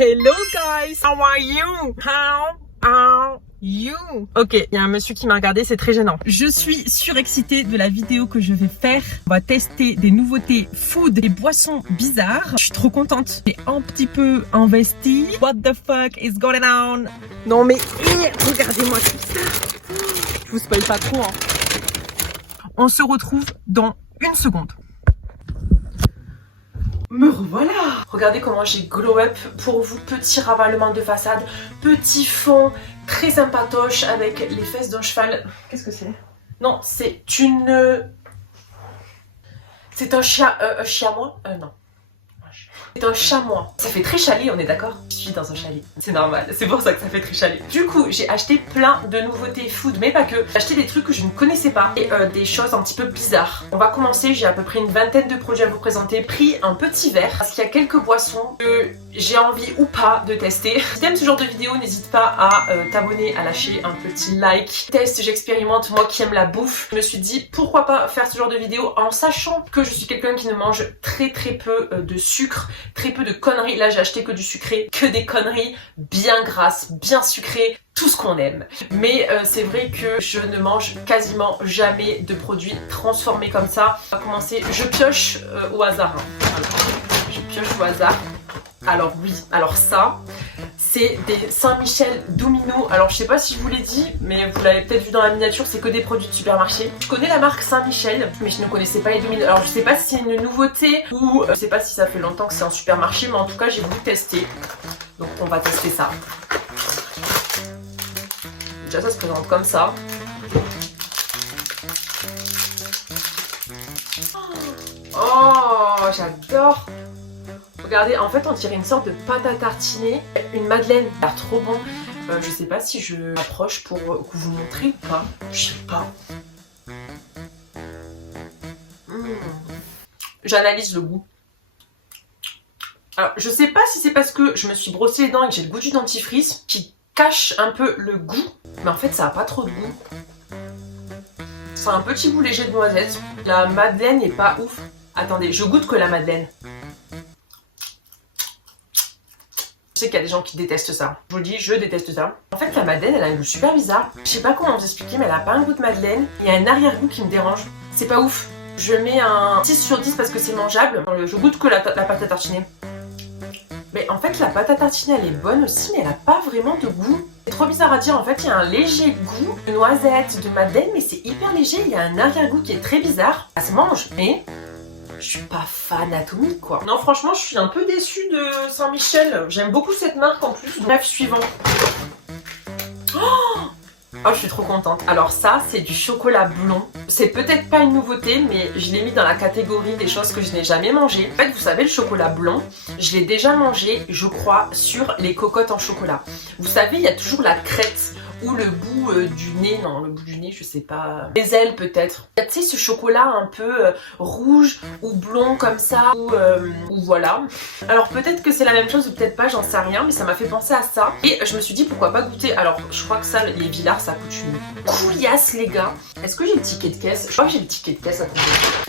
Hello guys, how are you? How are you? Ok, il y a un monsieur qui m'a regardé, c'est très gênant. Je suis surexcitée de la vidéo que je vais faire. On va tester des nouveautés food, des boissons bizarres. Je suis trop contente. J'ai un petit peu investi. What the fuck is going on? Non mais, regardez-moi tout ça. Je vous spoil pas trop, hein. On se retrouve dans une seconde. Me revoilà! Regardez comment j'ai glow up pour vous. Petit ravalement de façade, petit fond très sympatoche avec les fesses d'un cheval. Qu'est-ce que c'est? Non, c'est une... C'est un chamois? Non. C'est un chamois. Ça fait très chalet, on est d'accord? Je suis dans un chalet. C'est normal, c'est pour ça que ça fait très chalet. Du coup, j'ai acheté plein de nouveautés food, mais pas que. J'ai acheté des trucs que je ne connaissais pas et des choses un petit peu bizarres. On va commencer, j'ai à peu près une vingtaine de produits à vous présenter. Pris un petit verre, parce qu'il y a quelques boissons que j'ai envie ou pas de tester. Si t'aimes ce genre de vidéo, n'hésite pas à t'abonner, à lâcher un petit like. Teste, j'expérimente, moi qui aime la bouffe. Je me suis dit, pourquoi pas faire ce genre de vidéo en sachant que je suis quelqu'un qui ne mange très peu de sucre, très peu de conneries. Là, j'ai acheté que du sucré, que des conneries bien grasses, bien sucrées, tout ce qu'on aime. Mais c'est vrai que je ne mange quasiment jamais de produits transformés comme ça. On va commencer, je pioche au hasard. Hein. Voilà. Je pioche au hasard. Alors oui, alors ça, c'est des Saint-Michel Domino. Alors je sais pas si je vous l'ai dit, mais vous l'avez peut-être vu dans la miniature, c'est que des produits de supermarché. Je connais la marque Saint-Michel, mais je ne connaissais pas les Domino. Alors je sais pas si c'est une nouveauté ou je sais pas si ça fait longtemps que c'est en supermarché, mais en tout cas j'ai voulu tester. Donc on va tester ça. Déjà ça se présente comme ça. Oh, j'adore! Regardez, en fait on dirait une sorte de pâte à tartiner, une madeleine, ça a l'air trop bon. Je sais pas si je m'approche pour vous montrer ou pas, je sais pas. J'analyse le goût. Alors je sais pas si c'est parce que je me suis brossé les dents et que j'ai le goût du dentifrice qui cache un peu le goût, mais en fait ça a pas trop de goût. C'est un petit goût léger de noisette, la madeleine est pas ouf. Attendez, je goûte que la madeleine. Je sais qu'il y a des gens qui détestent ça. Je vous le dis, je déteste ça. En fait, la madeleine, elle a un goût super bizarre. Je sais pas comment vous expliquer, mais elle a pas un goût de madeleine. Il y a un arrière-goût qui me dérange. C'est pas ouf. Je mets un 6 sur 10 parce que c'est mangeable. Je goûte que la pâte à tartiner. Mais en fait, la pâte à tartiner, elle est bonne aussi, mais elle a pas vraiment de goût. C'est trop bizarre à dire. En fait, il y a un léger goût de noisette, de madeleine, mais c'est hyper léger. Il y a un arrière-goût qui est très bizarre. Ça se mange, mais... je suis pas fan atomique quoi. Non franchement je suis un peu déçue de Saint-Michel. J'aime beaucoup cette marque en plus. Bref, suivant. Oh, je suis trop contente. Alors ça c'est du chocolat blond. C'est peut-être pas une nouveauté mais je l'ai mis dans la catégorie des choses que je n'ai jamais mangé. En fait vous savez le chocolat blond, je l'ai déjà mangé je crois sur les cocottes en chocolat. Vous savez il y a toujours la crête ou le bout du nez, non le bout du nez je sais pas, les ailes peut-être. Tu sais ce chocolat un peu rouge ou blond comme ça ou voilà. Alors peut-être que c'est la même chose ou peut-être pas, j'en sais rien mais ça m'a fait penser à ça. Et je me suis dit pourquoi pas goûter. Alors je crois que ça les Villards ça coûte une couillasse les gars. Est-ce que j'ai le ticket de caisse? Je crois que j'ai le ticket de caisse à côté.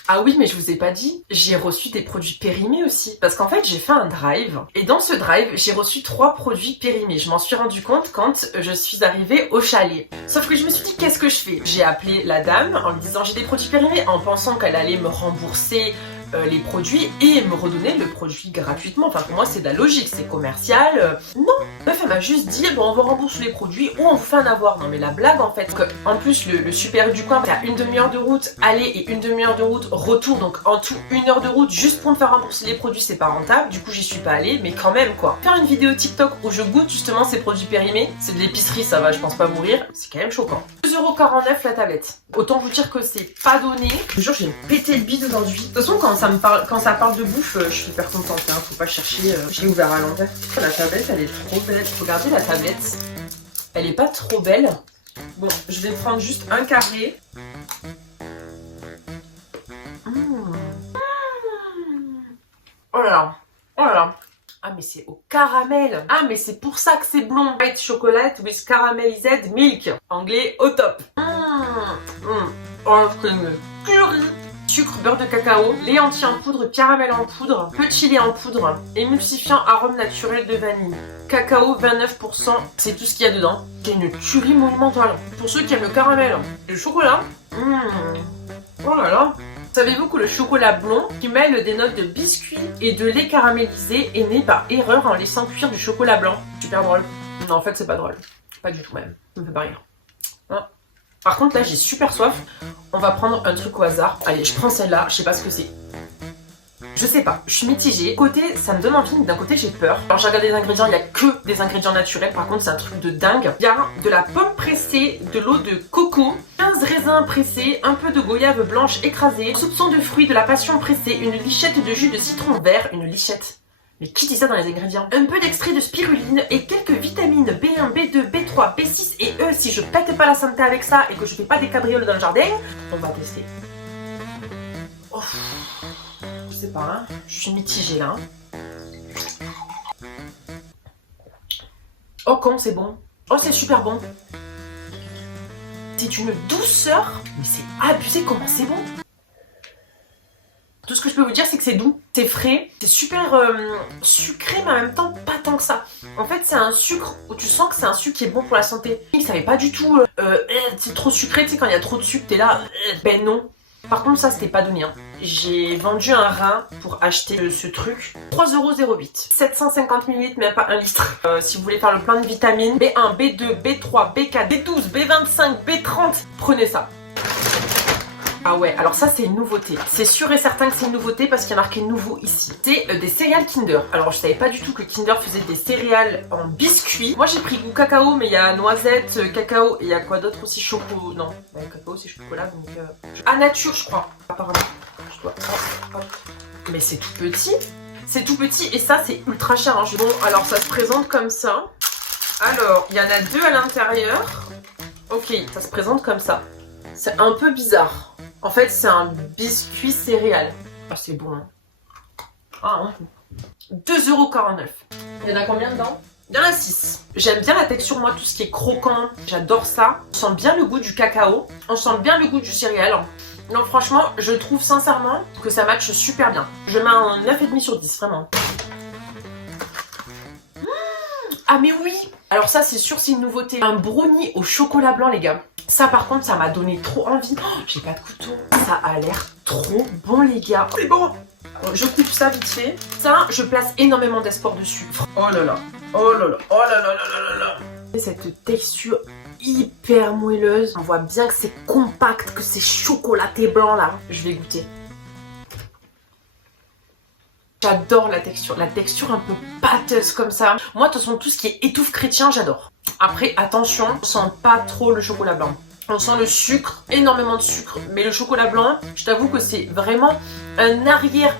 Ah oui mais je vous ai pas dit, j'ai reçu des produits périmés aussi. Parce qu'en fait j'ai fait un drive et dans ce drive j'ai reçu 3 produits périmés. Je m'en suis rendu compte quand je suis arrivée au chalet. Sauf que je me suis dit qu'est-ce que je fais? J'ai appelé la dame en lui disant j'ai des produits périmés en pensant qu'elle allait me rembourser les produits et me redonner le produit gratuitement. Enfin pour moi c'est de la logique, c'est commercial. Non, la meuf elle m'a juste dit bon on vous rembourse les produits ou on vous fait un avoir. Non mais la blague en fait. En plus le super du coin t'as une demi-heure de route aller et une demi-heure de route retour, donc en tout 1 heure de route juste pour me faire rembourser les produits c'est pas rentable. Du coup j'y suis pas allée mais quand même quoi. Faire une vidéo TikTok où je goûte justement ces produits périmés, c'est de l'épicerie ça va je pense pas mourir, c'est quand même choquant. 2,49€ la tablette. Autant vous dire que c'est pas donné. Je vous jure j'ai pété le bide aujourd'hui. De toute façon quand ça parle de bouffe, je suis hyper contente, hein. Faut pas chercher, j'ai ouvert à l'envers. La tablette, elle est trop belle. Regardez la tablette, elle est pas trop belle. Bon, je vais prendre juste un carré. Oh là là, oh là là. Ah mais c'est au caramel. Ah mais c'est pour ça que c'est blond. White chocolate with caramelized milk. Anglais au top. Oh c'est une tuerie. sucre, beurre de cacao, lait entier en poudre, caramel en poudre, petit lait en poudre, émulsifiant arôme naturel de vanille, cacao 29%, c'est tout ce qu'il y a dedans. C'est une tuerie monumentale. Pour ceux qui aiment le caramel, le chocolat, oh là là. Savez-vous que le chocolat blond, qui mêle des notes de biscuit et de lait caramélisé, est né par erreur en laissant cuire du chocolat blanc? Super drôle. Non, en fait, c'est pas drôle. Pas du tout même. Ça me fait pas rire. Hein. Par contre, là, j'ai super soif. On va prendre un truc au hasard. Allez, je prends celle-là. Je sais pas ce que c'est. Je sais pas, je suis mitigée. Côté, ça me donne envie, mais d'un côté j'ai peur. Alors j'ai regardé les ingrédients, il n'y a que des ingrédients naturels. Par contre, c'est un truc de dingue. Il y a de la pomme pressée, de l'eau de coco, 15 raisins pressés, un peu de goyave blanche écrasée, soupçon de fruits, de la passion pressée, une lichette de jus de citron vert, une lichette. Mais qui dit ça dans les ingrédients? Un peu d'extrait de spiruline et quelques vitamines B1, B2, B3, B6 et E. Si je pète pas la santé avec ça et que je fais pas des cabrioles dans le jardin, on va tester. Oh. Je sais pas, hein. Je suis mitigée là. Oh con, c'est bon. Oh, c'est super bon. C'est une douceur, mais c'est abusé comment c'est bon. Tout ce que je peux vous dire, c'est que c'est doux, c'est frais, c'est super sucré, mais en même temps pas tant que ça. En fait, c'est un sucre où tu sens que c'est un sucre qui est bon pour la santé. Ça fait pas du tout, c'est trop sucré, tu sais, quand il y a trop de sucre, t'es là, ben non. Par contre, ça, c'était pas donné. Hein. J'ai vendu un rein pour acheter ce truc. 3,08 €. 750 ml, même pas 1 litre. Si vous voulez faire le plein de vitamines, B1, B2, B3, B4, B12, B25, B30, prenez ça. Ah ouais, alors ça c'est une nouveauté. C'est sûr et certain que c'est une nouveauté parce qu'il y a marqué nouveau ici. C'est des céréales Kinder. Alors je savais pas du tout que Kinder faisait des céréales en biscuits. Moi j'ai pris goût cacao, mais il y a noisette, cacao et il y a quoi d'autre aussi? Chocolat. Non, cacao c'est chocolat donc... Ah, nature je crois, apparemment. Je dois... hop. Mais c'est tout petit. C'est tout petit et ça c'est ultra cher. Hein. Bon, alors ça se présente comme ça. Alors, il y en a 2 à l'intérieur. Ok, ça se présente comme ça. C'est un peu bizarre. En fait, c'est un biscuit céréales. Ah, c'est bon. Hein. Ah, hein. 2,49 €. Il y en a combien dedans? Il y en a 6. J'aime bien la texture, moi, tout ce qui est croquant. J'adore ça. On sent bien le goût du cacao. On sent bien le goût du céréal. Donc, franchement, je trouve sincèrement que ça matche super bien. Je mets un 9,5 sur 10, vraiment. Ah, mais oui! Alors, ça, c'est sûr, c'est une nouveauté. Un brownie au chocolat blanc, les gars. Ça par contre ça m'a donné trop envie. Oh, j'ai pas de couteau. Ça a l'air trop bon les gars. C'est bon. Je coupe ça vite fait. Ça je place énormément d'espoir dessus. Oh là là. Oh là là. Oh là là là là là. Cette texture hyper moelleuse. On voit bien que c'est compact, que c'est chocolaté blanc là. Je vais goûter. J'adore la texture un peu pâteuse comme ça. Moi de toute façon tout ce qui est étouffe chrétien j'adore. Après attention, on sent pas trop le chocolat blanc. On sent le sucre, énormément de sucre. Mais le chocolat blanc, je t'avoue que c'est vraiment un arrière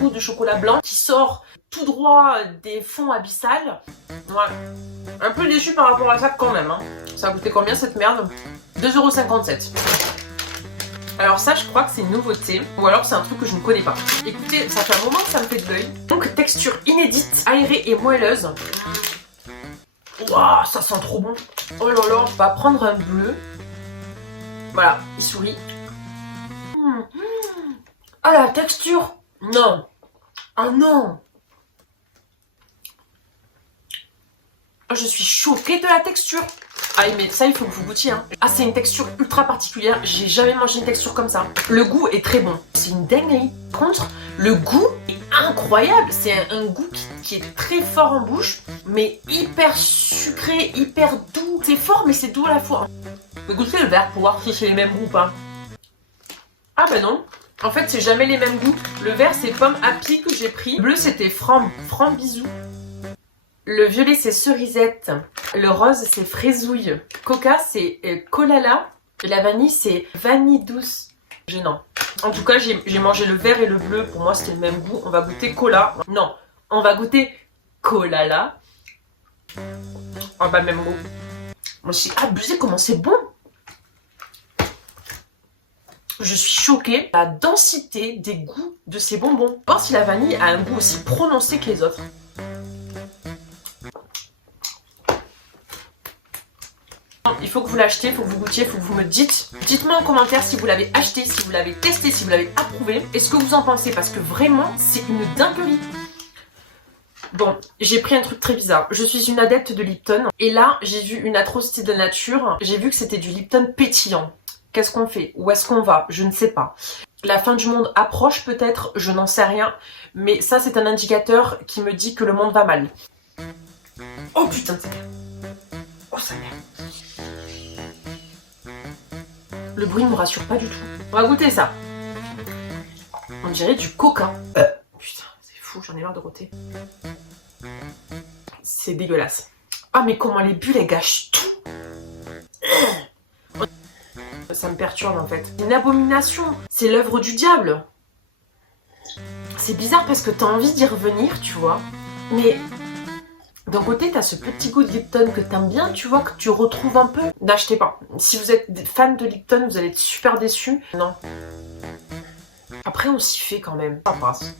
goût de chocolat blanc qui sort tout droit des fonds abyssales. Ouais. Un peu déçu par rapport à ça quand même. Hein. Ça a coûté combien cette merde? 2,57 €. Alors ça, je crois que c'est une nouveauté, ou alors c'est un truc que je ne connais pas. Écoutez, ça fait un moment que ça me fait de l'œil. Donc texture inédite, aérée et moelleuse. Waouh, ça sent trop bon. Oh là là, on va prendre un bleu. Voilà, il sourit. Ah la texture. Non. Ah non. Je suis choquée de la texture. Ah mais ça il faut que vous goûtiez hein. Ah c'est une texture ultra particulière. J'ai jamais mangé une texture comme ça. Le goût est très bon. C'est une dinguerie. Par contre, le goût est incroyable. C'est un goût qui est très fort en bouche, mais hyper sucré, hyper doux. C'est fort mais c'est doux à la fois. Vous pouvez goûter le verre pour voir si c'est les mêmes goûts ou pas. Ah bah non. En fait c'est jamais les mêmes goûts. Le vert c'est pomme happy que j'ai pris. Le bleu c'était frambisou. Le violet c'est cerisette, le rose c'est fraisouille, coca c'est colala, et la vanille c'est vanille douce. Gênant. En tout cas j'ai mangé le vert et le bleu, pour moi c'était le même goût. On va goûter cola. Non, on va goûter colala. Oh bah même goût. Moi j'ai abusé comment c'est bon. Je suis choquée par la densité des goûts de ces bonbons. Je pense si la vanille a un goût aussi prononcé que les autres. Il faut que vous l'achetiez, il faut que vous goûtiez, il faut que vous me dites. Dites-moi en commentaire si vous l'avez acheté, si vous l'avez testé, si vous l'avez approuvé. Et ce que vous en pensez, parce que vraiment, c'est une dinguerie. Bon, j'ai pris un truc très bizarre. Je suis une adepte de Lipton. Et là, j'ai vu une atrocité de la nature. J'ai vu que c'était du Lipton pétillant. Qu'est-ce qu'on fait? Où est-ce qu'on va? Je ne sais pas. La fin du monde approche peut-être, je n'en sais rien. Mais ça, c'est un indicateur qui me dit que le monde va mal. Oh putain de sa mère. Oh sa mère. Le bruit me rassure pas du tout. On va goûter ça. On dirait du coca. Putain, c'est fou, j'en ai marre de rôter. C'est dégueulasse. Ah mais comment les bulles, elles gâchent tout. Ça me perturbe en fait. Une abomination. C'est l'œuvre du diable. C'est bizarre parce que t'as envie d'y revenir, tu vois. Mais d'un côté, t'as ce petit goût de Lipton que t'aimes bien, tu vois, que tu retrouves un peu. N'achetez pas. Si vous êtes fan de Lipton, vous allez être super déçus. Non. Après, on s'y fait quand même. Ça passe.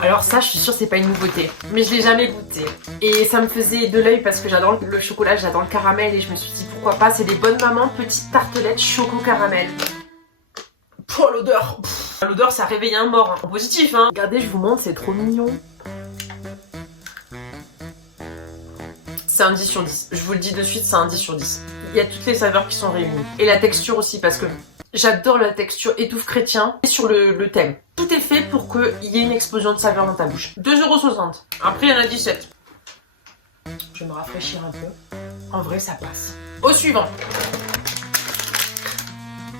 Alors ça, je suis sûre, c'est pas une nouveauté. Mais je l'ai jamais goûté. Et ça me faisait de l'œil parce que j'adore le chocolat, j'adore le caramel. Et je me suis dit, pourquoi pas, c'est des bonnes mamans, petites tartelettes choco-caramel. Oh, l'odeur. L'odeur, ça réveille un mort. En positif, hein. Regardez, je vous montre, c'est trop mignon. C'est un 10 sur 10. Je vous le dis de suite, c'est un 10 sur 10. Il y a toutes les saveurs qui sont réunies. Et la texture aussi, parce que j'adore la texture étouffe chrétien. Et sur le thème. Tout est fait pour qu'il y ait une explosion de saveurs dans ta bouche. 2,60 €. Après, il y en a 17. Je vais me rafraîchir un peu. En vrai, ça passe. Au suivant.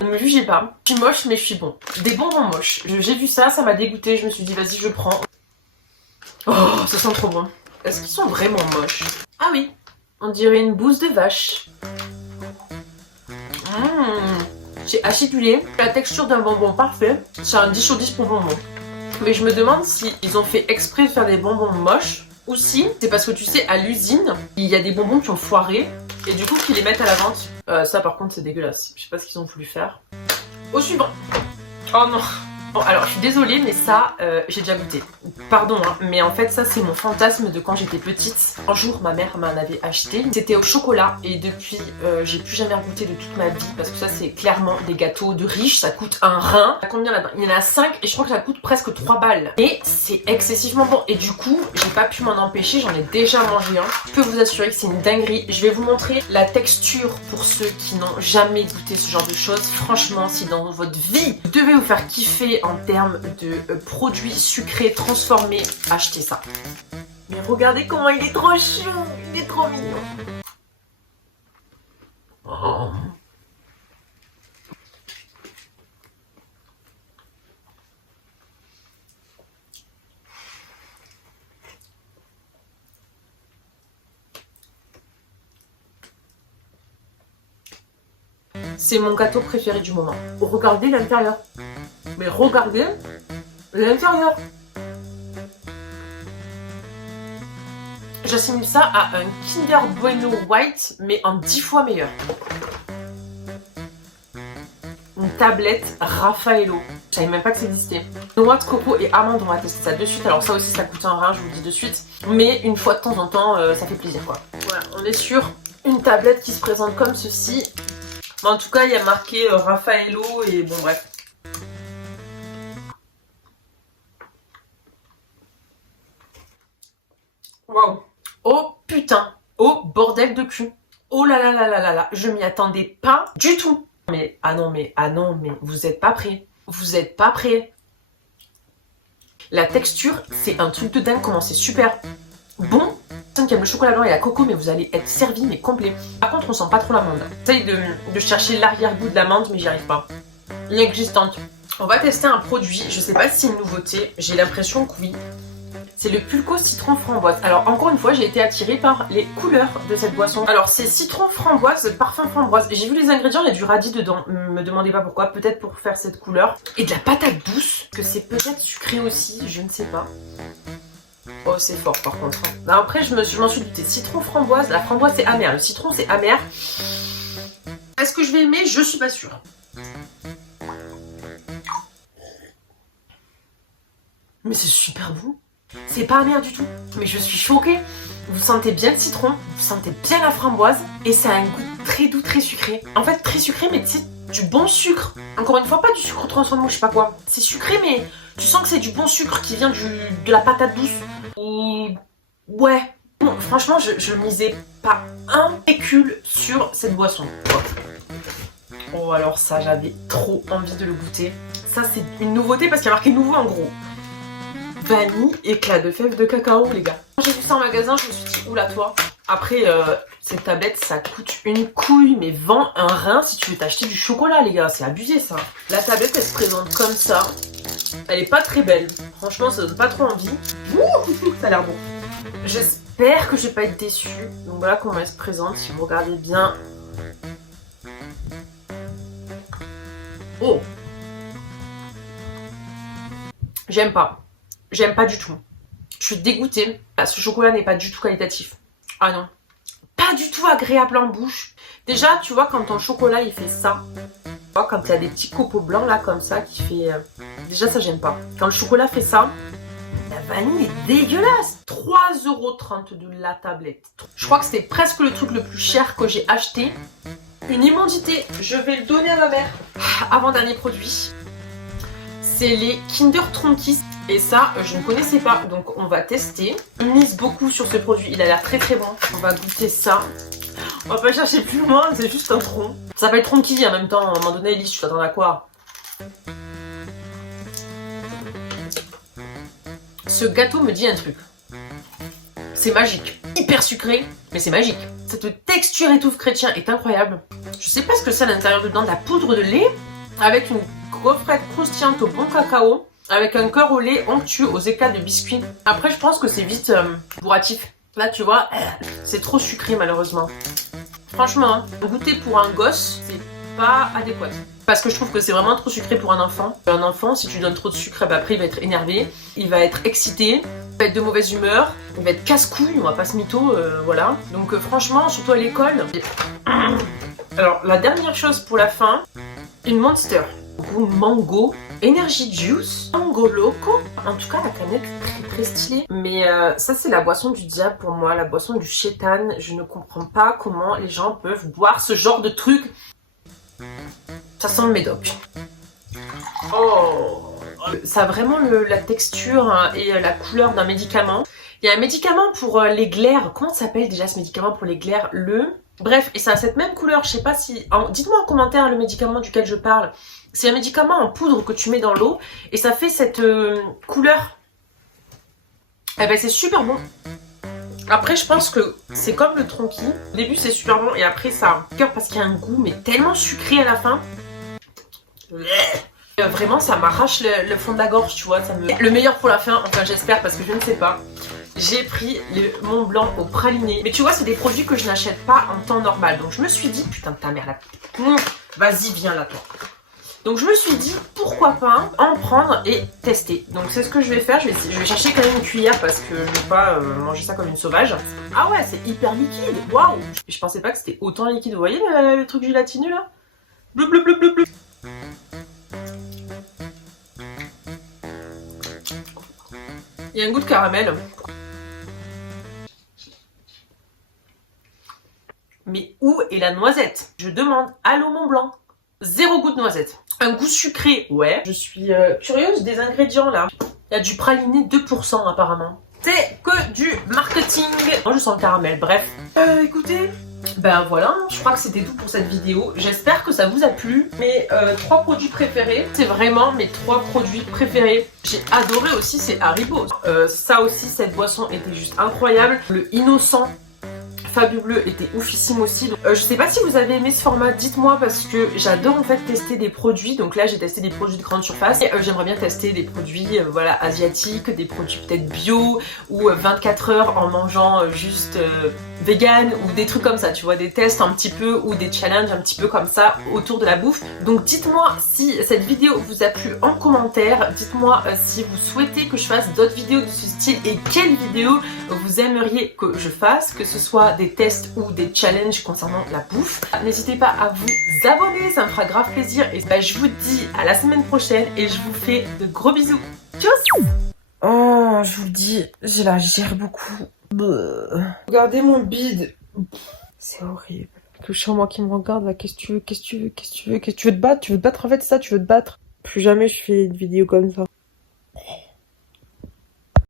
Ne me jugez pas. Je suis moche, mais je suis bon. Des bonbons moches. J'ai vu ça, ça m'a dégoûté. Je me suis dit, vas-y, je prends. Oh, ça sent trop bon. Est-ce qu'ils sont vraiment moches? Ah oui, on dirait une bouse de vache. J'ai acidulé. La texture d'un bonbon parfait. C'est un 10 sur 10 pour bonbons. Mais je me demande si ils ont fait exprès de faire des bonbons moches ou si c'est parce que tu sais, à l'usine, il y a des bonbons qui ont foiré et du coup qu'ils les mettent à la vente. Ça par contre c'est dégueulasse. Je sais pas ce qu'ils ont voulu faire. Au suivant. Oh non. Bon, alors je suis désolée mais ça j'ai déjà goûté. Pardon hein, mais en fait ça c'est mon fantasme de quand j'étais petite. Un jour ma mère m'en avait acheté. C'était au chocolat et depuis j'ai plus jamais goûté de toute ma vie parce que ça c'est clairement des gâteaux de riches. Ça coûte un rein. Combien là-dedans? Il y en a 5 et je crois que ça coûte presque 3 balles. Et c'est excessivement bon et du coup j'ai pas pu m'en empêcher. J'en ai déjà mangé un. Je peux vous assurer que c'est une dinguerie. Je vais vous montrer la texture pour ceux qui n'ont jamais goûté ce genre de choses. Franchement si dans votre vie vous devez vous faire kiffer en termes de produits sucrés transformés, achetez ça. Mais regardez comment il est trop chou, il est trop mignon. Oh. C'est mon gâteau préféré du moment. Regardez l'intérieur. Mais regardez l'intérieur. J'assimile ça à un Kinder Bueno White, mais en 10 fois meilleur. Une tablette Raffaello. Je savais même pas que ça existait. Noix de coco et amandes, on va tester ça de suite. Alors ça aussi, ça coûte un rein, je vous le dis de suite. Mais une fois de temps en temps, ça fait plaisir quoi. Voilà, on est sur une tablette qui se présente comme ceci. Mais en tout cas, il y a marqué Raffaello et bon bref. Waouh. Oh putain. Oh bordel de cul. Oh là là là là là là. Je m'y attendais pas du tout. Mais ah non mais vous êtes pas prêts. Vous êtes pas prêts. La texture, c'est un truc de dingue comment c'est super bon. Personne qui aime le chocolat blanc et la coco, mais vous allez être servi mais complet. Par contre, on sent pas trop l'amande. J'essaye de chercher l'arrière-goût de l'amande, mais j'y arrive pas. Inexistante. On va tester un produit. Je sais pas si c'est une nouveauté. J'ai l'impression que oui. C'est le Pulco citron framboise. Alors encore une fois, j'ai été attirée par les couleurs de cette boisson. Alors c'est citron framboise, parfum framboise. J'ai vu les ingrédients, il y a du radis dedans. Me demandez pas pourquoi, peut-être pour faire cette couleur. Et de la patate douce, que c'est peut-être sucré aussi, je ne sais pas. Oh c'est fort par contre. Alors, après je m'en suis doutée. Citron framboise, la framboise c'est amer, le citron c'est amer. Est-ce que je vais aimer? Je suis pas sûre. Mais c'est super bon. C'est pas amer du tout. Mais je suis choquée. Vous sentez bien le citron, vous sentez bien la framboise et ça a un goût très doux, très sucré. En fait, très sucré, mais tu sais, du bon sucre. Encore une fois, pas du sucre transformé ou je sais pas quoi. C'est sucré, mais tu sens que c'est du bon sucre qui vient de la patate douce. Et ouais, bon, franchement, je misais pas un pécule sur cette boisson. Oh, alors ça, j'avais trop envie de le goûter. Ça, c'est une nouveauté parce qu'il y a marqué nouveau en gros. Vanille, éclat de fèves de cacao, les gars. Quand j'ai vu ça en magasin, je me suis dit, oula toi. Après, cette tablette, ça coûte une couille, mais vends un rein si tu veux t'acheter du chocolat, les gars. C'est abusé, ça. La tablette, elle se présente comme ça. Elle est pas très belle. Franchement, ça donne pas trop envie. Ouh, ça a l'air bon. J'espère que je vais pas être déçue. Donc voilà comment elle se présente, si vous regardez bien. Oh. J'aime pas. J'aime pas du tout. Je suis dégoûtée. Ce chocolat n'est pas du tout qualitatif. Ah non. Pas du tout agréable en bouche. Déjà, tu vois, quand ton chocolat, il fait ça. Tu vois, quand il y a des petits copeaux blancs, là, comme ça, qui fait... Déjà, ça, j'aime pas. Quand le chocolat fait ça, la vanille est dégueulasse. 3,32 € la tablette. Je crois que c'était presque le truc le plus cher que j'ai acheté. Une immondité. Je vais le donner à ma mère. Avant-dernier produit. C'est les Kinder Tronkies. Et ça, je ne connaissais pas. Donc, on va tester. On mise beaucoup sur ce produit. Il a l'air très très bon. On va goûter ça. On va pas chercher plus loin. C'est juste un tronc. Ça s'appelle Tronkies en même temps. À un moment donné, Elise, tu t'attends à quoi? Ce gâteau me dit un truc. C'est magique. Hyper sucré, mais c'est magique. Cette texture étouffe chrétien est incroyable. Je sais pas ce que c'est à l'intérieur dedans. De la poudre de lait avec une gaufrette croustillante au bon cacao. Avec un cœur au lait onctueux aux éclats de biscuits. Après, je pense que c'est vite bourratif. Là, tu vois, c'est trop sucré malheureusement. Franchement, goûter pour un gosse, c'est pas adéquat. Parce que je trouve que c'est vraiment trop sucré pour un enfant. Un enfant, si tu donnes trop de sucre, bah après il va être énervé, il va être excité, il va être de mauvaise humeur, il va être casse-couille, on va pas se mytho, voilà. Donc franchement, surtout à l'école. Alors, la dernière chose pour la fin, une Monster. Goût mango, Energy Juice, Mango Loco. En tout cas, la canette est très stylée. Mais ça, c'est la boisson du diable pour moi, la boisson du chétan. Je ne comprends pas comment les gens peuvent boire ce genre de truc. Ça sent le médoc. Oh, ça a vraiment la texture et la couleur d'un médicament. Il y a un médicament pour les glaires. Comment ça s'appelle déjà ce médicament pour les glaires? Bref, et ça a cette même couleur. Je sais pas si... Dites-moi en commentaire le médicament duquel je parle. C'est un médicament en poudre que tu mets dans l'eau et ça fait cette couleur. Eh ben c'est super bon. Après je pense que c'est comme le Tronki. Au début c'est super bon et après ça a un cœur parce qu'il y a un goût mais tellement sucré à la fin. Vraiment ça m'arrache le fond de la gorge, tu vois. Le meilleur pour la fin, enfin j'espère parce que je ne sais pas. J'ai pris le Mont Blanc au praliné. Mais tu vois c'est des produits que je n'achète pas en temps normal. Donc je me suis dit, putain de ta mère là. Vas-y viens là toi. Donc je me suis dit pourquoi pas en prendre et tester. Donc c'est ce que je vais faire, je vais chercher quand même une cuillère parce que je vais pas manger ça comme une sauvage. Ah ouais c'est hyper liquide, waouh. Je pensais pas que c'était autant liquide, vous voyez le truc gélatineux là. Blou blou blou blou blou. Il y a un goût de caramel. Mais où est la noisette? Je demande, allô Mont Blanc. Zéro goût de noisette. Un goût sucré, ouais. Je suis curieuse des ingrédients là. Il y a du praliné 2% apparemment. C'est que du marketing. Moi je sens le caramel, bref. Écoutez, ben voilà, je crois que c'était tout pour cette vidéo. J'espère que ça vous a plu. Mes 3 produits préférés, c'est vraiment mes 3 produits préférés. J'ai adoré aussi, c'est Haribo. Ça aussi, cette boisson était juste incroyable. Le innocent fabuleux était oufissime aussi. Donc, je sais pas si vous avez aimé ce format, dites-moi parce que j'adore en fait tester des produits. Donc là j'ai testé des produits de grande surface et j'aimerais bien tester des produits voilà, asiatiques, des produits peut-être bio ou 24 heures en mangeant juste vegan ou des trucs comme ça, tu vois, des tests un petit peu ou des challenges un petit peu comme ça autour de la bouffe. Donc dites-moi si cette vidéo vous a plu en commentaire, dites-moi si vous souhaitez que je fasse d'autres vidéos de ce style et quelles vidéos vous aimeriez que je fasse, que ce soit des tests ou des challenges concernant la bouffe. N'hésitez pas à vous abonner, ça me fera grave plaisir et bah, je vous dis à la semaine prochaine et je vous fais de gros bisous. Tchuss. Oh, je vous le dis. gère beaucoup. Regardez mon bide. C'est horrible. Que je suis moi qui me regarde, là, qu'est-ce que tu veux, qu'est-ce que tu veux, qu'est-ce que tu veux, qu'est-ce que tu veux te battre, tu veux te battre en fait, c'est ça, tu veux te battre. Plus jamais je fais une vidéo comme ça.